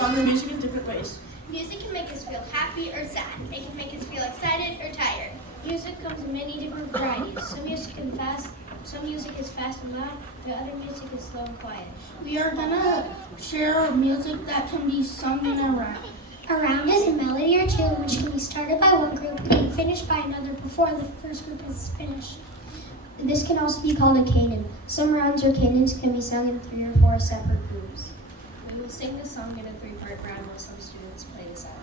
respond to music in different ways. Music can make us feel happy or sad. It can make us feel excited or tired. Music comes in many different varieties. Some music is fast and loud, the other music is slow and quiet. We are gonna share music that can be sung in a round. A round is a melody or tune which can be started by one group and finished by another before the first group is finished. This can also be called a canon. Some rounds or canons can be sung in 3 or 4 separate groups. We will sing the song in a 3-part round while some students play this out.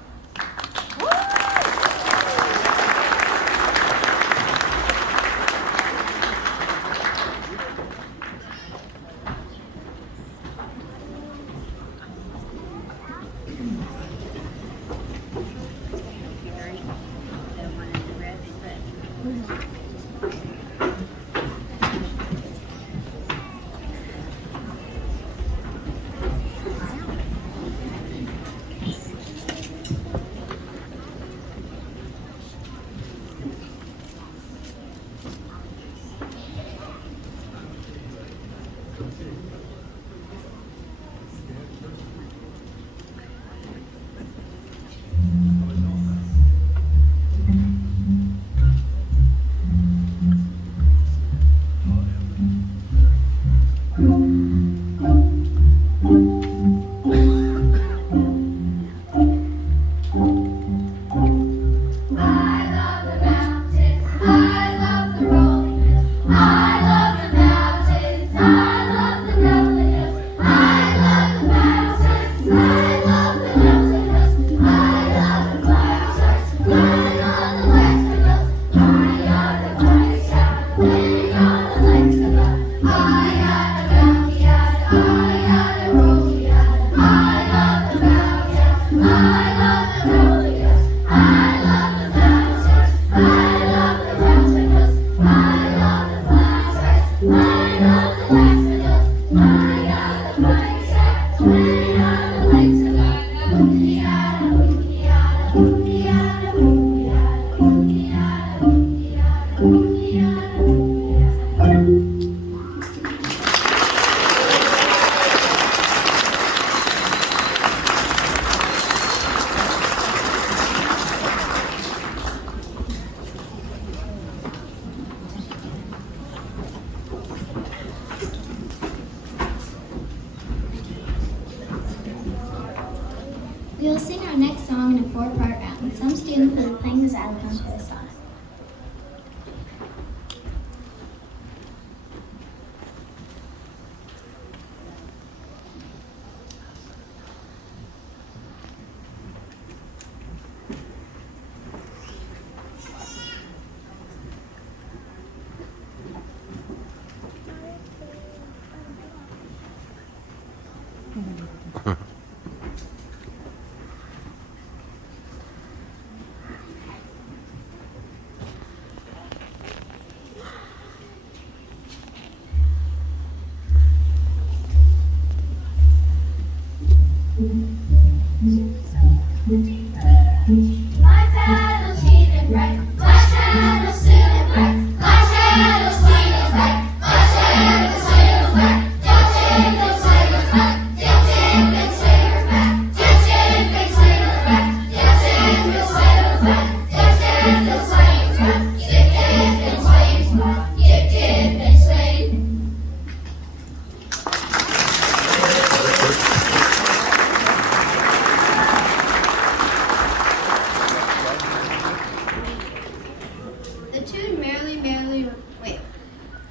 We will sing our next song in a 4-part round. Some students will be playing the xylophone for the song.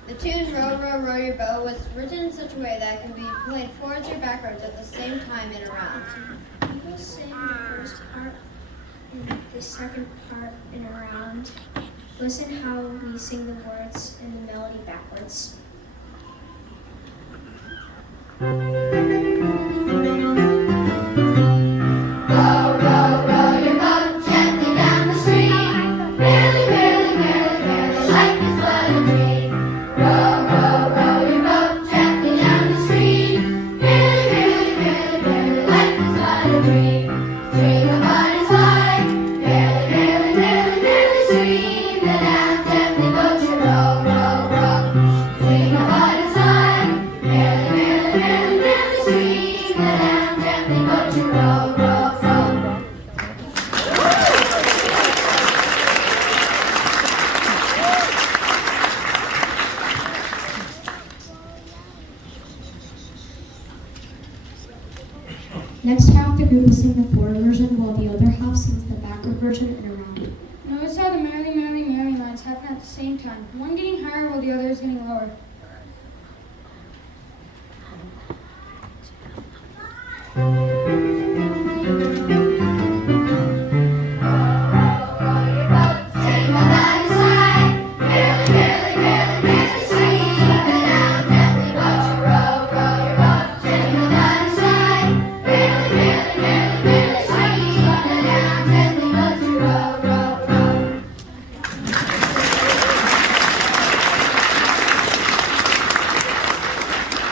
The tune Row, Row, Row Your Boat was written in such a way that it can be played forwards or backwards at the same time in a round. We will sing the first part and the second part in a round. Listen how we sing the words and the melody backwards. Merrily, merrily, merrily, like this melody. Row, row, row your boat gently down the stream. Merrily, merrily, merrily, merrily, sweet the land gently floats your row, row, row. Swing a boat inside, merrily, merrily, merrily, sweet the land gently floats your row, row, row. sing the forward version while the other half sings the backward version and around. Notice how the Merrily, Merrily, Merrily lines happen at the same time, one getting higher while the other is getting lower.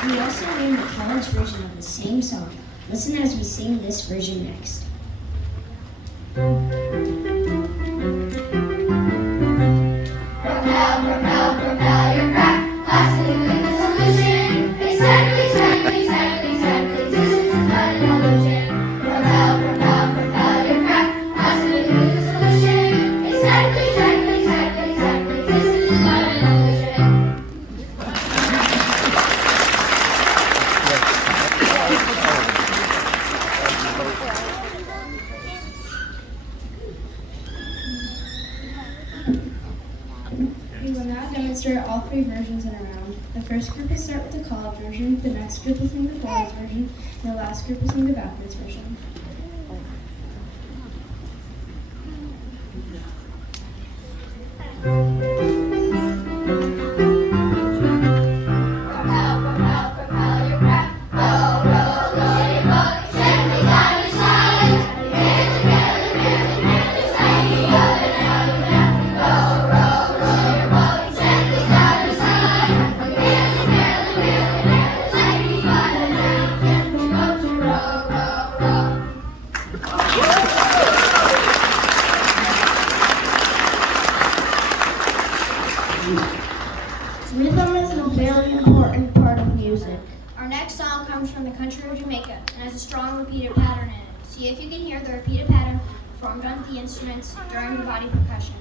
We also named the college version of the same song. Listen as we sing this version next. We will now demonstrate all three versions in a round. The first group will start with the college version, the next group will sing the forwards version, and the last group will sing the backwards version. Rhythm is a very important part of music. Our next song comes from the country of Jamaica and has a strong repeated pattern in it. See if you can hear the repeated pattern performed on the instruments during the body percussion.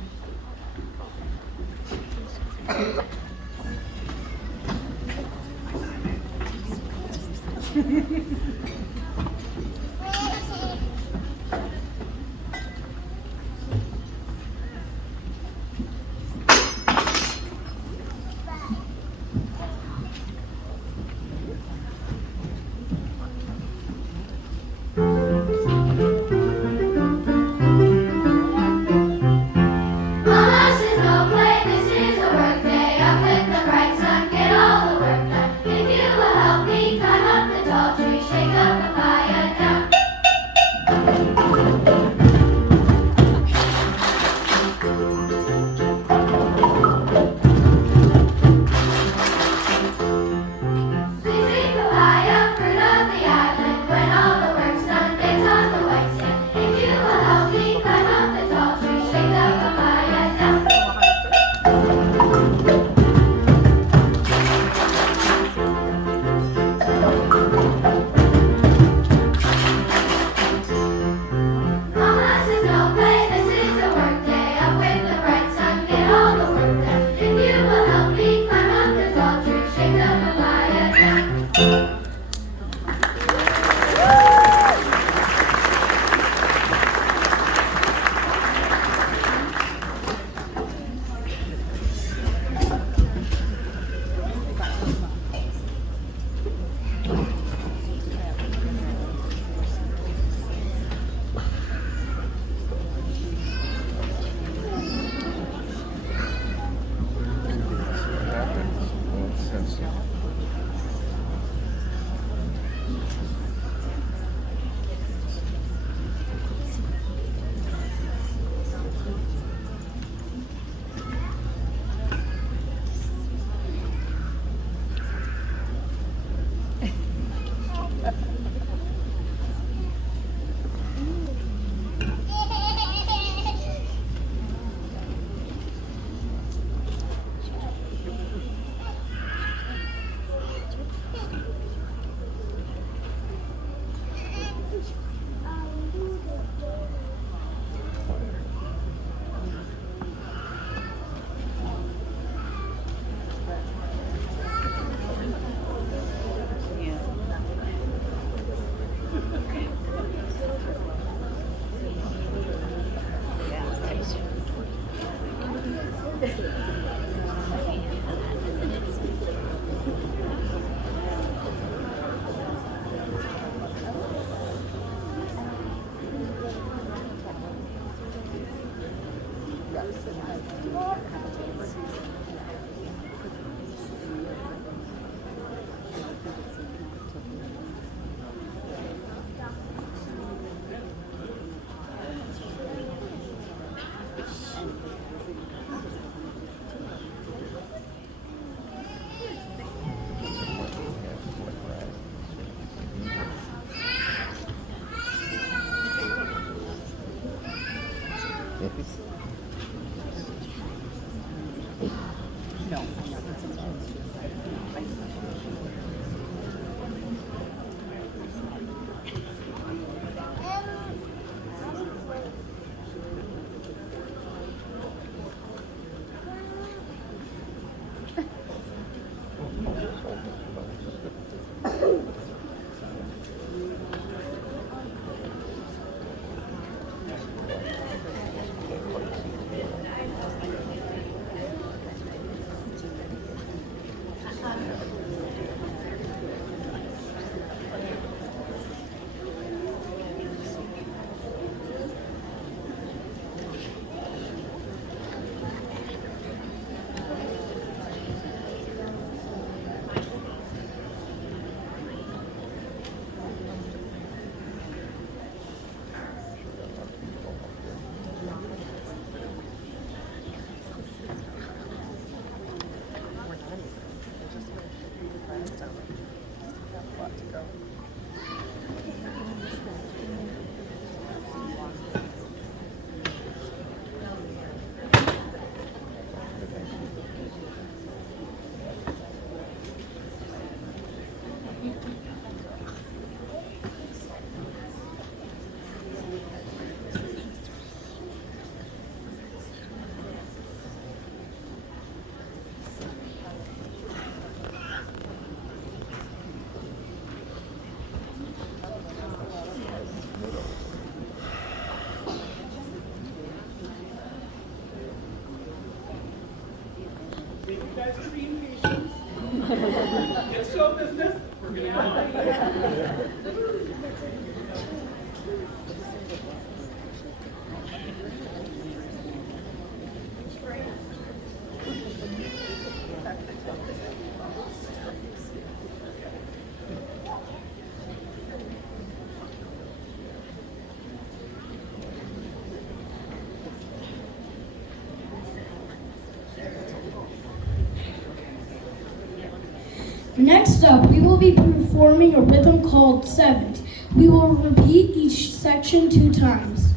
Mama says no play, this is a work day. Up with the bright sun, get all the work done. If you will help me climb up the tall tree, shake up It's show business. We're gonna go. Next up, we will be performing a rhythm called seventh. We will repeat each section 2 times.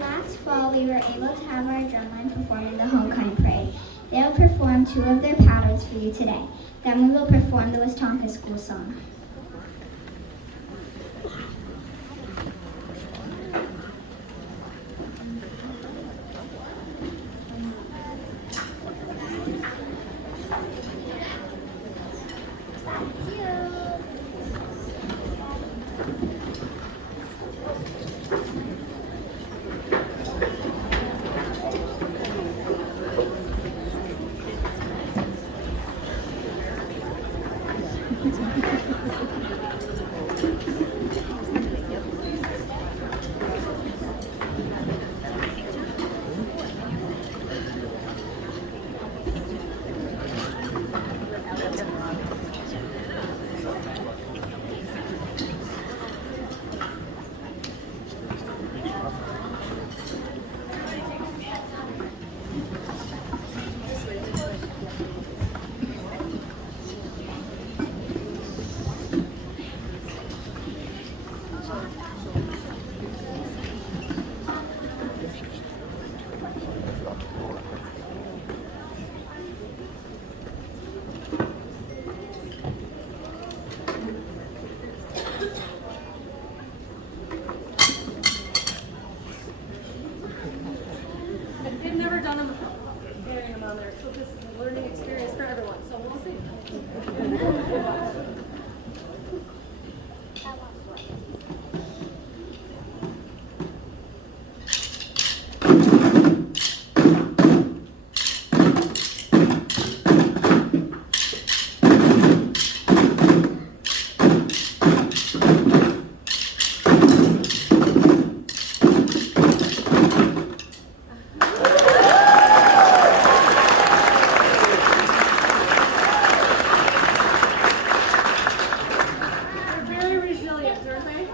Last fall, we were able to have our drumline perform in the homecoming parade. They will perform 2 of their patterns for you today. Then we will perform the Wisconsin school song. They've never done them carrying them on there, so this is a learning experience for everyone. So we'll see. They're very resilient, aren't they?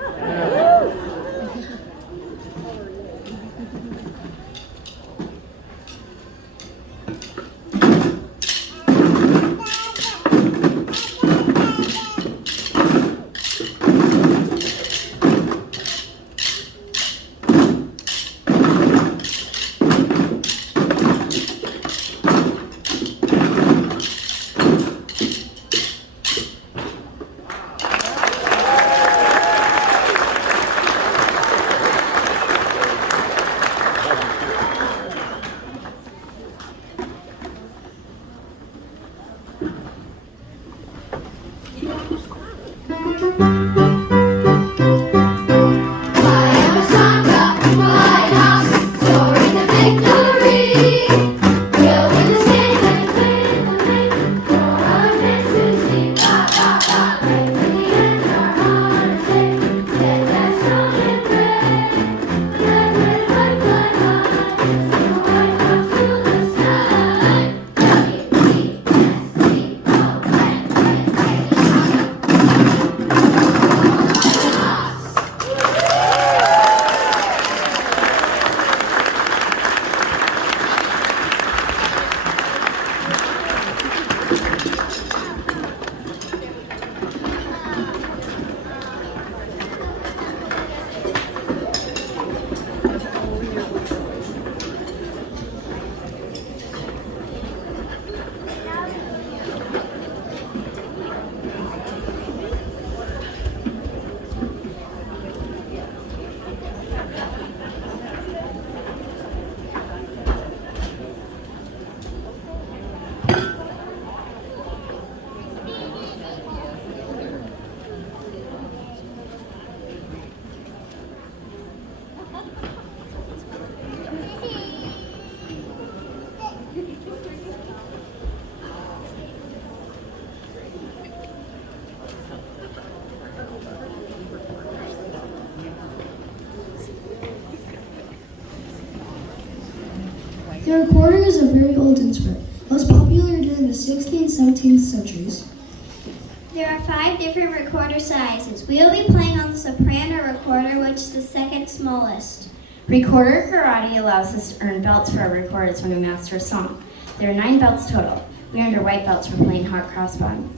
I am a son of the lighthouse, soaring to victory. We'll win the state and win the league. For our kids to see, la la la. Right to the end, our heart is safe. Steadfast, strong and brave. Led with lifeline high, from the White House to the sky. The recorder is a very old instrument. It was popular during the 16th and 17th centuries. There are 5 different recorder sizes. We will be playing on the soprano recorder, which is the second smallest. Recorder karate allows us to earn belts for our recorders when we master a song. There are 9 belts total. We earned our white belts for playing hot crossbones.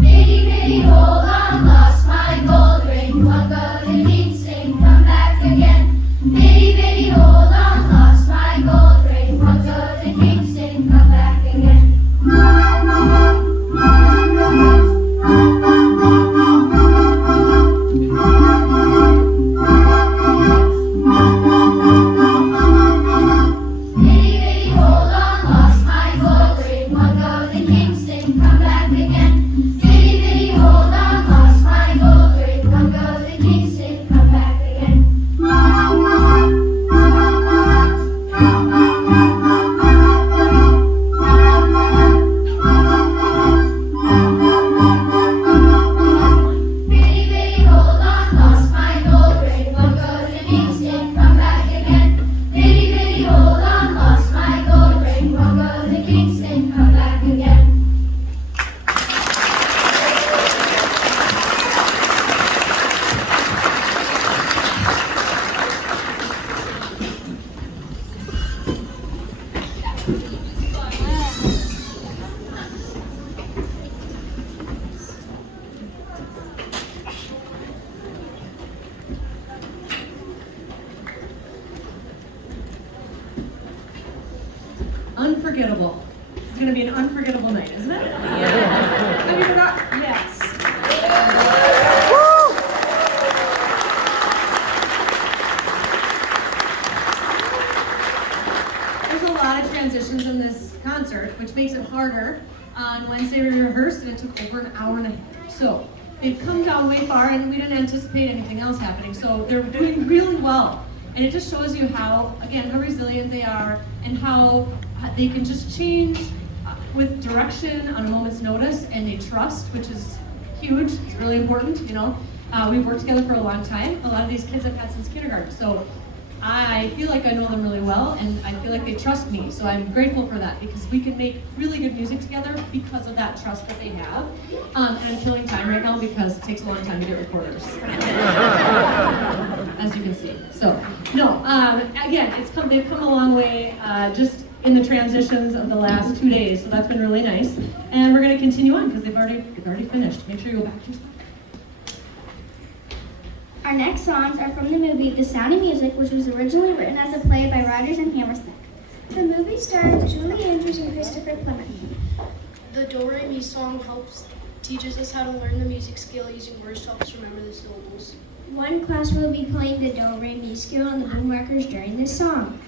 Bitty, bitty, hold on, lost my gold ring. What goes to Kingston, come back again. Bitty, bitty, hold on, lost my gold ring. What goes to Kingston, come back again. Bitty, bitty, hold on, lost my gold ring. What goes to Kingston, come back again. Bitty, bitty, hold on, lost my gold ring. What goes to Kingston, come back again. Bitty, bitty, hold on, lost my gold ring. What goes to Kingston, come back again. Bitty, bitty, hold on, lost my gold ring. What goes to Kingston, come back again. Unforgettable. It's going to be an unforgettable night, isn't it? Yeah. Have you forgot? Yes. There's a lot of transitions in this concert, which makes it harder. On Wednesday we rehearsed and it took over an hour and a half. So they've come down way far and we didn't anticipate anything else happening. So they're doing really well. And it just shows you how, again, how resilient they are and how they can just change with direction on a moment's notice, and they trust, which is huge. It's really important, you know. We've worked together for a long time. A lot of these kids I've had since kindergarten. So I feel like I know them really well, and I feel like they trust me. So I'm grateful for that because we can make really good music together because of that trust that they have. And I'm killing time right now because it takes a long time to get recorders, as you can see. So no, again, they've come a long way just in the transitions of the last 2 days. So that's been really nice, and we're going to continue on because they've already finished. Make sure you go back to your spot. Our next songs are from the movie The Sound of Music, which was originally written as a play by Rodgers and Hammerstein. The movie stars Julie Andrews and Christopher Plummer. The Do Re Mi song teaches us how to learn the music scale using words to help us remember the syllables. One class will be playing the Do Re Mi scale on the boom records during this song.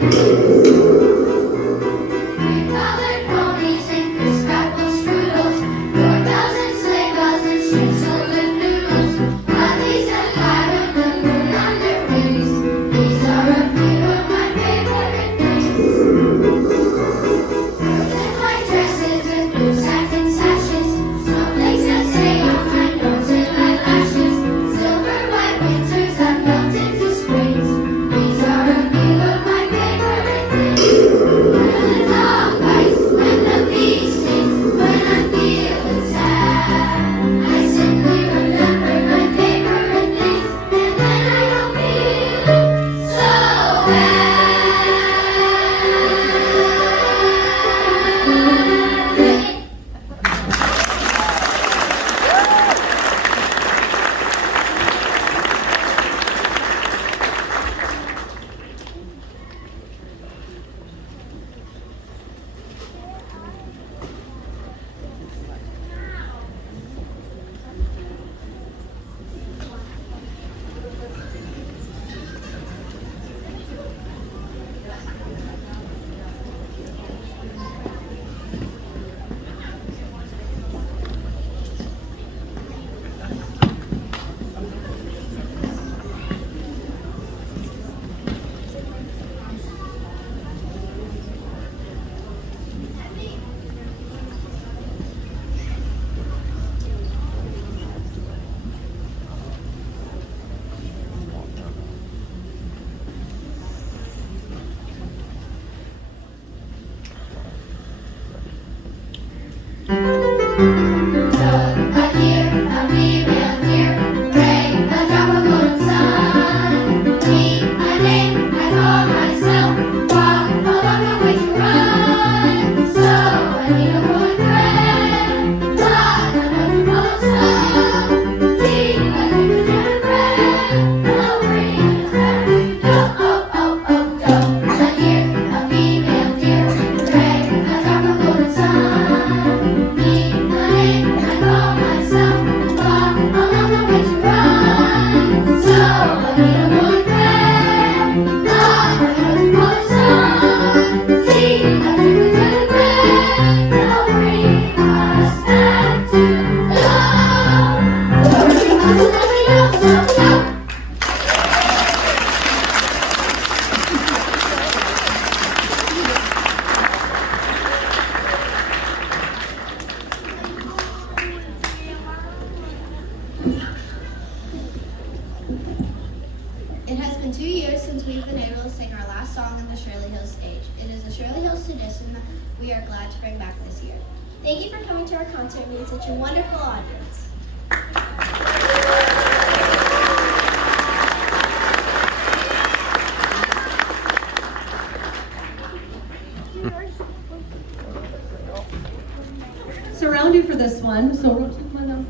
Colored ponies and crisp apple strudels, doorbells and sleigh bells and streets filled with noodles, lollies and fire and the moon on their wings. These are a few of my favorite things. Girls in white dresses with blue satin sashes, snowflakes that stay on my nose and eyelashes, silver white winters that melt into springs. These are a few of my favorite things. When the dog bites, when the bee stings, when I'm feeling sad, I simply remember my favorite things, and then I don't feel so bad. A deer, a female deer, gray, a drop of golden sun. Me, a name I call myself, walk along the way to run. So I need a wood thread, blood, I'm going to follow slow. See, I keep a gem bread, no green is better. Do, a deer, a female deer, gray, a drop of golden sun. Me, a name I call myself, walk along the way to run. So I need a wood thread, blood, I'm going to follow slow. See, I keep a gem bread, no green is better. So. It has been 2 years since we've been able to sing our last song on the Shirley Hills stage. It is a Shirley Hills tradition that we are glad to bring back this year. Thank you for coming to our concert and being such a wonderful audience. Surround you for this one, so come on down.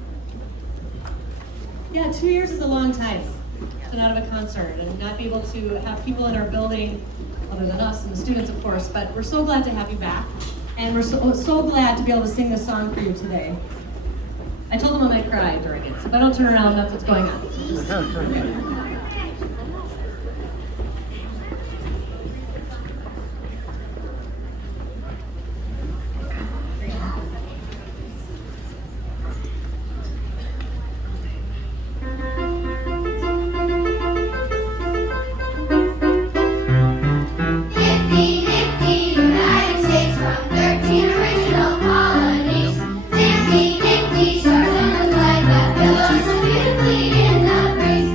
Yeah, 2 years is a long time. Been out of a concert and not be able to have people in our building, other than us and the students, of course, but we're so glad to have you back. And we're so glad to be able to sing this song for you today. I told them I might cry during it, so if I don't turn around, that's what's going on. Okay. Nifty, stars on the flag that billows so beautifully in the breeze.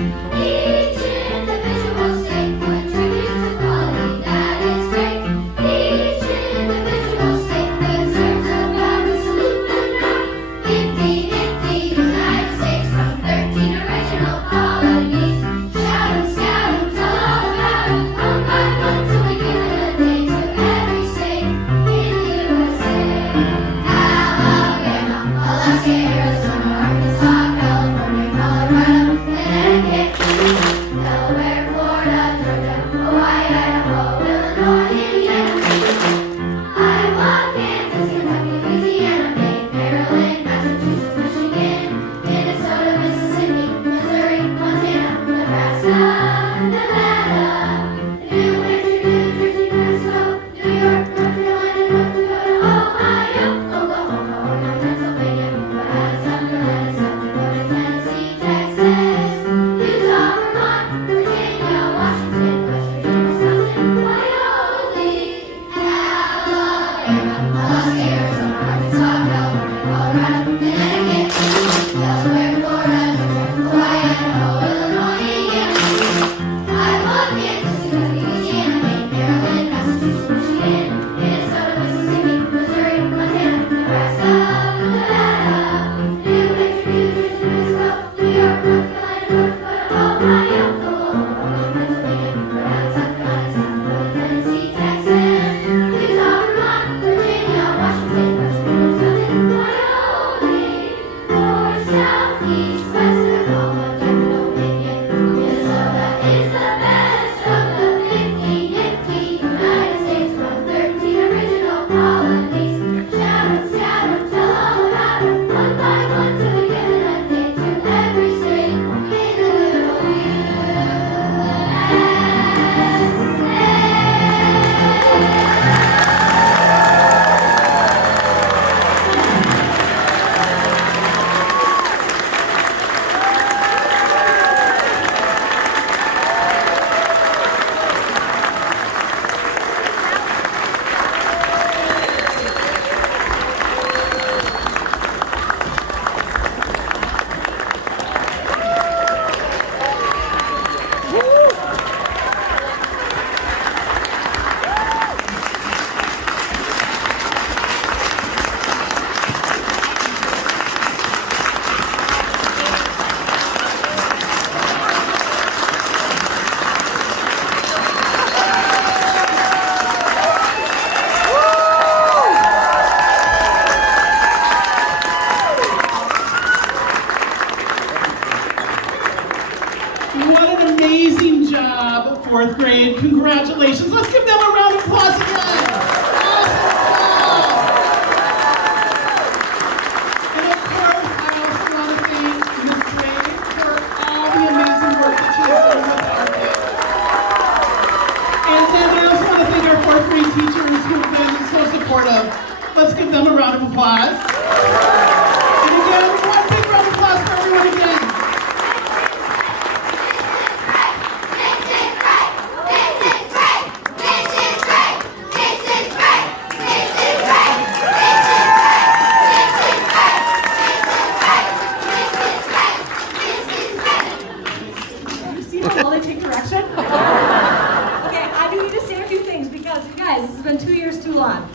Congratulations. Let's give them a round of applause again. Awesome job. And of course, I also want to thank Ms. Gray for all the amazing work that she's done with our kids. And then I also want to thank our fourth grade teachers who've been so supportive. Let's give them a round of applause. And again, one big round of applause for everyone again.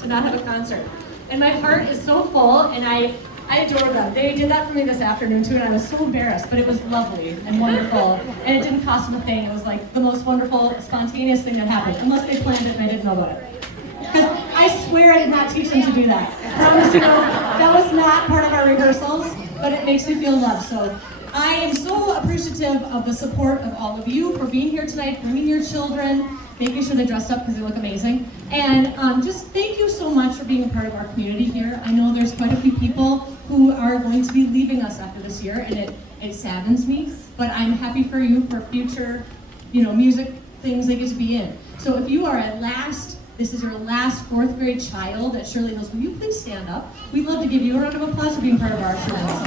To not have a concert. And my heart is so full, and I adore them. They did that for me this afternoon too, and I was so embarrassed, but it was lovely and wonderful. And it didn't cost them a thing. It was like the most wonderful, spontaneous thing that happened, unless they planned it and I didn't know about it. Because I swear I did not teach them to do that. I promise you, that was not part of our rehearsals, but it makes me feel loved. So I am so appreciative of the support of all of you for being here tonight, bringing your children, making sure they're dressed up because they look amazing. And just thank you so much for being a part of our community here. I know there's quite a few people who are going to be leaving us after this year, and it saddens me, but I'm happy for you for future, music things they get to be in. So if you are this is your last fourth grade child at Shirley Hills, will you please stand up? We'd love to give you a round of applause for being part of our Shirley Hills.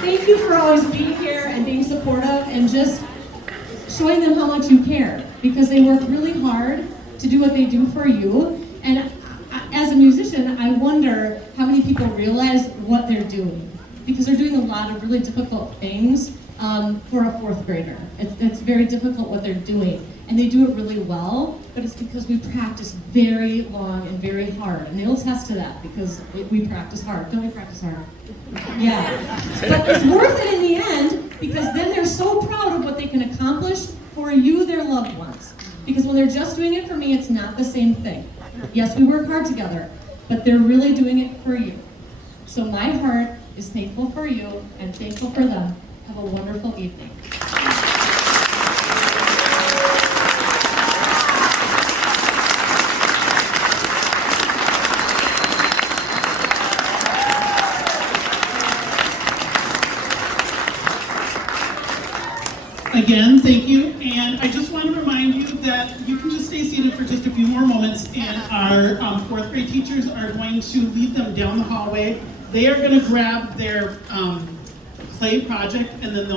Thank you for always being here and being supportive and just showing them how much you care, because they work really hard to do what they do for you. And as a musician, I wonder how many people realize what they're doing, because they're doing a lot of really difficult things for a fourth grader. It's very difficult what they're doing, and they do it really well, but it's because we practice very long and very hard, and they'll attest to that because we practice hard. Don't we practice hard? Yeah. But it's worth it in the end, because then they're so proud of what they can accomplish for you, their loved ones. Because when they're just doing it for me, it's not the same thing. Yes, we work hard together, but they're really doing it for you. So my heart is thankful for you and thankful for them. Have a wonderful evening. Again, thank you, and I just want to remind you that you can just stay seated for just a few more moments, and our fourth grade teachers are going to lead them down the hallway. They are going to grab their clay project, and then they'll